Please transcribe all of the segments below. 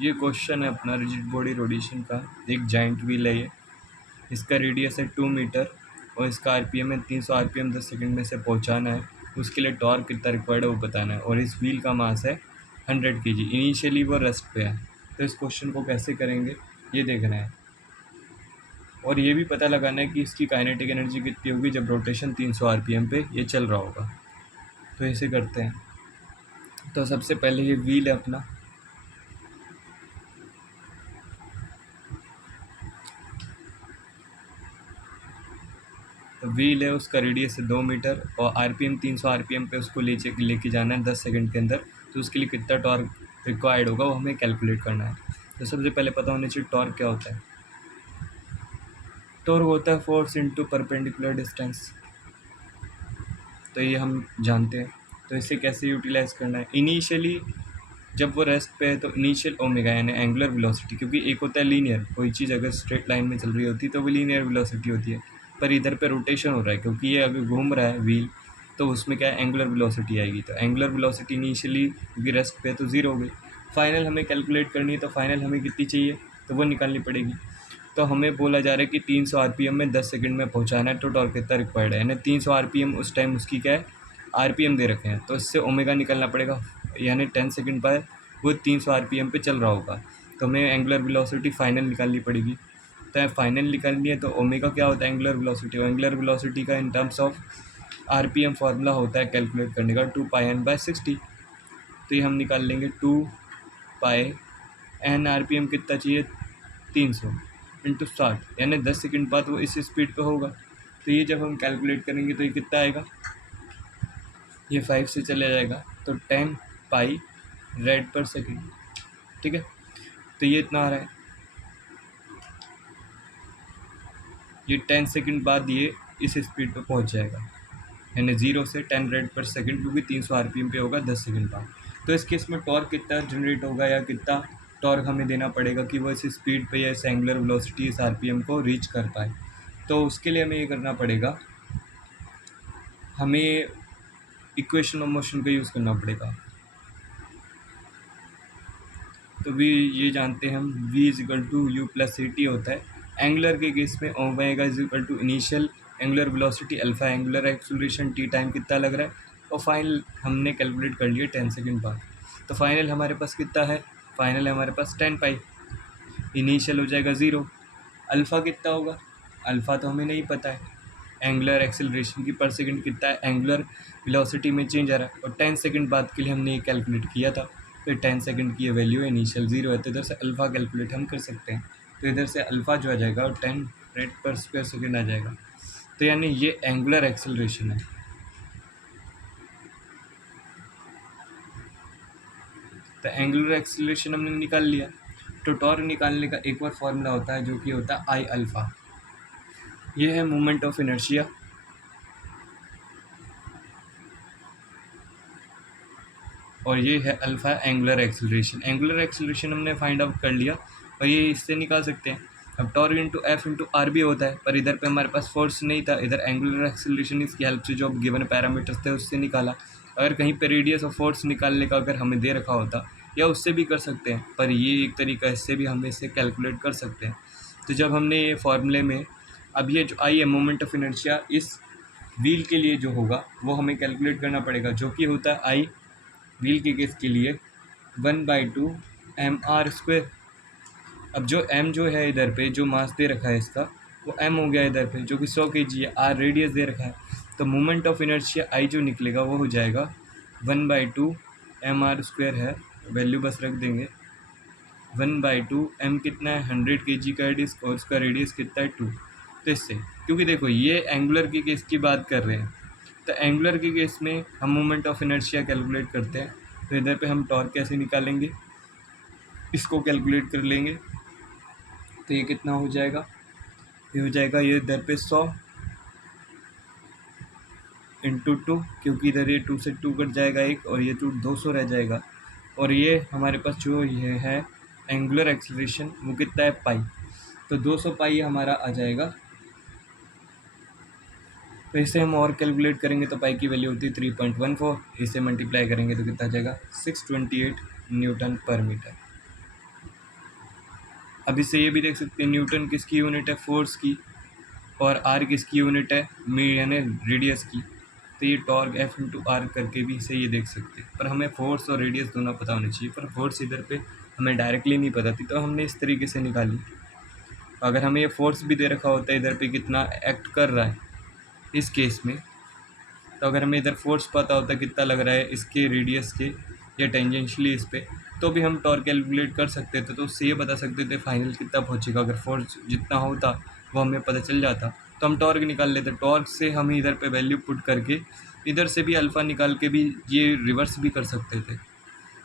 ये क्वेश्चन है अपना रिजिड बॉडी रोटेशन का। एक जाइंट व्हील है ये, इसका रेडियस है 2 मीटर और इसका आरपीएम है 300 आरपीएम 10 सेकंड में से पहुंचाना है। उसके लिए टॉर्क कितना रिक्वायर्ड है वो बताना है और इस व्हील का मास है 100 केजी। इनिशियली वो रेस्ट पे है, तो इस क्वेश्चन को कैसे करेंगे ये देखना है और ये भी पता लगाना है कि इसकी काइनेटिक एनर्जी कितनी होगी जब रोटेशन 300 आरपीएम पे ये चल रहा होगा। तो इसे करते हैं। तो सबसे पहले ये व्हील है अपना, तो व्हील है उसका रेडियस है 2 मीटर और आरपीएम 300 आरपीएम पे उसको लेके जाना है 10 सेकंड के अंदर। तो उसके लिए कितना टॉर्क रिक्वायर्ड होगा वो हमें कैलकुलेट करना है। तो सबसे पहले पता होना चाहिए टॉर्क क्या होता है। टॉर्क होता है फोर्स इनटू परपेंडिकुलर डिस्टेंस, तो ये हम जानते हैं। तो इसे कैसे यूटिलाइज करना है, इनिशियली जब वो रेस्ट पे है तो इनिशियल ओमेगा यानी एंगुलर वेलोसिटी, क्योंकि एक होता है लीनियर, कोई चीज़ अगर स्ट्रेट लाइन में चल रही होती है तो वो लीनियर वेलोसिटी होती है, पर इधर पे रोटेशन हो रहा है क्योंकि ये अगर घूम रहा है व्हील तो उसमें क्या है एंगुलर वेलोसिटी आएगी। तो एंगुलर वेलोसिटी इनिशियली क्योंकि रेस्ट पे है तो ज़ीरो हो गई। फाइनल हमें कैलकुलेट करनी है, तो फाइनल हमें कितनी चाहिए तो वो निकालनी पड़ेगी। तो हमें बोला जा रहा है कि 300 आरपीएम में 10 सेकंड में पहुंचाना है, तो टॉर्क कितना रिक्वायर्ड है, यानी 300 आरपीएम उस टाइम उसकी क्या है आरपीएम दे रखे हैं, तो इससे ओमेगा निकलना पड़ेगा, यानी 10 सेकंड पर वो 300 आरपीएम पे चल रहा होगा। तो हमें एंगुलर वेलोसिटी फाइनल निकालनी पड़ेगी। तो फाइनल निकालनी है तो ओमेगा क्या होता है एंगुलर वेलोसिटी, और एंगुलर वेलोसिटी का in terms of RPM formula होता है कैलकुलेट करने का 2πn/60। तो ये हम निकाल लेंगे 2πn आरपीएम कितना चाहिए 300 इंटू 60, यानी 10 सेकंड बाद वो इस स्पीड पे होगा। तो ये जब हम कैलकुलेट करेंगे तो ये कितना आएगा, ये 5 से चले जाएगा तो 10 पाई रेड पर सेकंड। ठीक है, तो ये इतना आ रहा है, ये 10 सेकंड बाद ये इस स्पीड पे पहुंच जाएगा, यानी 0 से 10 रेड पर सेकंड, क्योंकि 300 आरपीएम पे होगा 10 सेकंड बाद। तो इस केस में टॉर्क कितना जनरेट होगा या कितना टॉर्क हमें देना पड़ेगा कि वो इस स्पीड पे या इस एंगुलर वेलोसिटी इस आरपीएम को रीच कर पाए। तो उसके लिए हमें ये करना पड़ेगा, हमें इक्वेशन ऑफ मोशन का यूज़ करना पड़ेगा। तो वी ये जानते हैं हम, v is equal to u plus c t होता है। एंगुलर के केस में omega is equal to initial angular velocity alpha, angular acceleration t time कितना लग रहा है, और फाइनल हमने कैलकुलेट कर लिया 10 सेकंड बाद। तो फाइनल हमारे पास कितना है, फाइनल है हमारे पास 10 पाई, इनिशियल हो जाएगा 0। अल्फ़ा कितना होगा, अल्फ़ा तो हमें नहीं पता है, एंगुलर एक्सेलरेशन की पर सेकंड कितना है, एंगुलर वेलोसिटी में चेंज आ रहा है, और 10 सेकंड बाद के लिए हमने ये कैलकुलेट किया था। तो 10 सेकंड की ये वैल्यू इनिशियल 0 है, तो इधर से अल्फ़ा कैलकुलेट हम कर सकते हैं। तो इधर से अल्फ़ा जो आ जाएगा और 10 रेड पर स्क्वायर सेकंड आ जाएगा। तो यानी ये एंगुलर एक्सेलरेशन है। तो एंगुलर एक्सेलरेशन हमने निकाल लिया। तो टॉर्क निकालने का एक और फॉर्मूला होता है जो कि होता है आई अल्फ़ा। ये है मोमेंट ऑफ इनर्शिया, और ये है alpha angular acceleration. Angular acceleration हमने फाइंड आउट कर लिया और ये इससे निकाल सकते हैं। अब torque into f into r भी होता है, पर इधर पे हमारे पास फोर्स नहीं था, इधर एंगुलर एक्सेलरेशन इसकी हेल्प से जो गिवन पैरामीटर्स थे उससे निकाला। अगर कहीं पे रेडियस ऑफ फोर्स निकालने का अगर हमें दे रखा होता या उससे भी कर सकते हैं, पर ये एक तरीका इससे भी हम इसे कैलकुलेट कर सकते हैं। तो जब हमने ये फॉर्मूले में, अब ये जो आई है मोमेंट ऑफ इनर्शिया इस व्हील के लिए जो होगा वो हमें कैलकुलेट करना पड़ेगा, जो कि होता है आई व्हील के केस के लिए 1/2 mr²। अब जो m जो है इधर पे जो मास दे रखा है इसका वो m हो गया इधर पे, जो कि 100 kg है, r रेडियस दे रखा है। तो मोमेंट ऑफ इनर्शिया I जो निकलेगा वो हो जाएगा 1/2 mr² है, वैल्यू बस रख देंगे 1/2 m कितना है 100 kg का डिस्क और उसका रेडियस कितना है 2। तो इससे, क्योंकि देखो ये एंगुलर के केस की बात कर रहे हैं, तो एंगुलर के केस में हम मोमेंट ऑफ इनर्शिया कैलकुलेट करते हैं। तो इधर पे हम टॉर्क कैसे निकालेंगे, इसको कैलकुलेट कर लेंगे। तो ये कितना हो जाएगा, ये हो जाएगा ये इधर पे 100 इंटू 2, क्योंकि इधर ये 2 से 2 कट जाएगा एक, और ये 200 रह जाएगा। और ये हमारे पास जो ये है एंगुलर एक्सेलरेशन वो कितना है पाई, तो 200 पाई हमारा आ जाएगा। तो इसे हम और कैलकुलेट करेंगे तो पाई की वैल्यू होती है 3.14, इसे मल्टीप्लाई करेंगे तो कितना आ जाएगा 628 न्यूटन पर मीटर। अब इससे ये भी देख सकते हैं न्यूटन किसकी यूनिट है, फोर्स की, और आर किसकी यूनिट है, यानी रेडियस की। तो ये टॉर्क एफ इंटू आर करके भी इसे ये देख सकते हैं। पर हमें फोर्स और रेडियस दोनों पता होनी चाहिए, पर फोर्स इधर पे हमें डायरेक्टली नहीं पता थी, तो हमने इस तरीके से निकाली। अगर हमें ये फोर्स भी दे रखा होता है इधर पे कितना एक्ट कर रहा है इस केस में, तो अगर हमें इधर फोर्स पता होता है कितना लग रहा है इसके रेडियस के या टेंजेंशियली इस पर, तो भी हम टॉर्क कैलकुलेट कर सकते थे। तो उससे ये बता सकते थे फाइनल कितना पहुँचेगा। अगर फोर्स जितना होता वो हमें पता चल जाता तो हम टॉर्क निकाल लेते। टॉर्क से हम इधर पे वैल्यू पुट करके इधर से भी अल्फ़ा निकाल के भी ये रिवर्स भी कर सकते थे।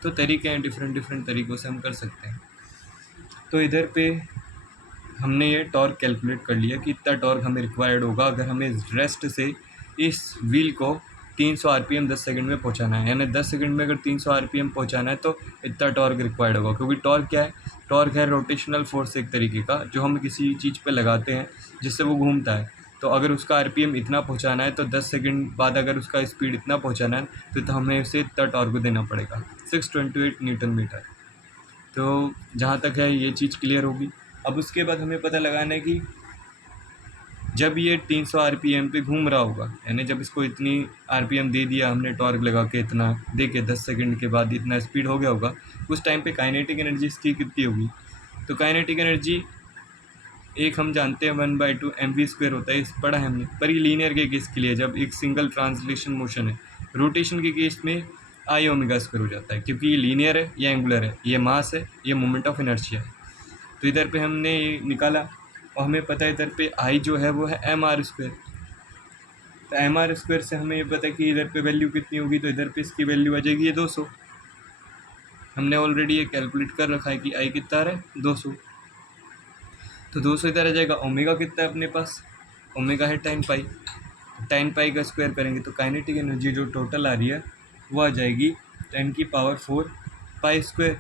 तो तरीके हैं, डिफरेंट डिफरेंट तरीक़ों से हम कर सकते हैं। तो इधर पे हमने ये टॉर्क कैलकुलेट कर लिया कि इतना टॉर्क हमें रिक्वायर्ड होगा अगर हमें रेस्ट से इस व्हील को 300 आरपीएम 10 सेकंड में पहुंचाना है। यानी 10 सेकंड में अगर 300 आरपीएम पहुंचाना है तो इतना टॉर्क रिक्वायर्ड होगा। क्योंकि टॉर्क क्या है, टॉर्क है रोटेशनल फोर्स एक तरीके का जो हम किसी चीज़ पे लगाते हैं जिससे वो घूमता है। तो अगर उसका आरपीएम इतना पहुँचाना है तो 10 सेकंड बाद अगर उसका स्पीड इतना पहुँचाना है तो हमें उसे इतना टॉर्क देना पड़ेगा, 628 न्यूटन मीटर। तो जहाँ तक है ये चीज़ क्लियर होगी। अब उसके बाद हमें पता लगाना है कि जब ये 300 आरपीएम पे घूम रहा होगा, यानी जब इसको इतनी आरपीएम दे दिया हमने टॉर्क लगा के, इतना दे के 10 सेकंड के बाद इतना स्पीड हो गया होगा, उस टाइम पे काइनेटिक एनर्जी इसकी कितनी होगी। तो काइनेटिक एनर्जी एक हम जानते हैं 1/2 mv² होता है, इस पढ़ा है हमने। पर ये लीनियर के केस के लिए, जब एक सिंगल ट्रांसलेशन मोशन है, रोटेशन के केस में आई ओमेगा स्क्वायर हो जाता है, क्योंकि ये लीनियर है, ये एंगुलर है, ये मास है, ये मोमेंट ऑफ इनर्शिया है। तो इधर पे हमने ये निकाला और हमें पता है इधर पे आई जो है वो है mr²। तो mr² से हमें ये पता है कि इधर पे वैल्यू कितनी होगी, तो इधर पे इसकी वैल्यू आ जाएगी ये 200। हमने ऑलरेडी ये कैलकुलेट कर रखा है कि आई कितना है 200। तो 200 इधर आ जाएगा। ओमेगा कितना है अपने पास, ओमेगा है 10 पाई। 10 पाई का स्क्वायर करेंगे तो काइनेटिक एनर्जी जो टोटल आ रही है वो आ जाएगी 10⁴ पाई स्क्वायर,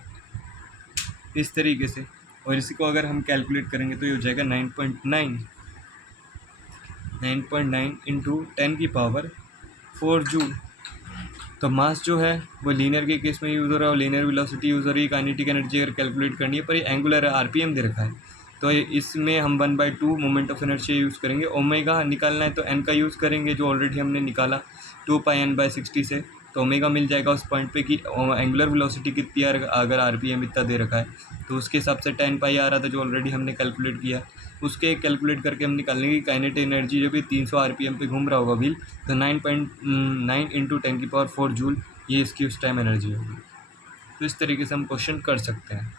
इस तरीके से। और इसी को अगर हम कैलकुलेट करेंगे तो ये हो जाएगा 9.9 इंटू 10⁴ जूल। तो मास जो है वो लीनियर के केस में यूज़ हो रहा है और लीनियर वेलोसिटी यूज़ हो रही है। काइनेटिक एनर्जी अगर कैलकुलेट करनी है, पर ये एंगुलर है, आरपीएम दे रखा है, तो इसमें हम 1/2 मोमेंट ऑफ इनर्शिया यूज़ करेंगे। ओमेगा निकालना है तो एन का यूज़ करेंगे जो ऑलरेडी हमने निकाला 2πn/60 से। तो ओमेगा मिल जाएगा उस पॉइंट पे कि एंगुलर वेलोसिटी कितनी है, अगर आरपीएम इतना दे रखा है तो उसके हिसाब से 10 पाई आ रहा था जो ऑलरेडी हमने कैलकुलेट किया। उसके कैलकुलेट करके हम निकालेंगे कि काइनेटिक एनर्जी जब भी 300 आरपीएम पे घूम रहा होगा व्हील, तो 9.9 इंटू 10⁴ जूल ये इसकी उस टाइम एनर्जी होगी। तो इस तरीके से हम क्वेश्चन कर सकते हैं।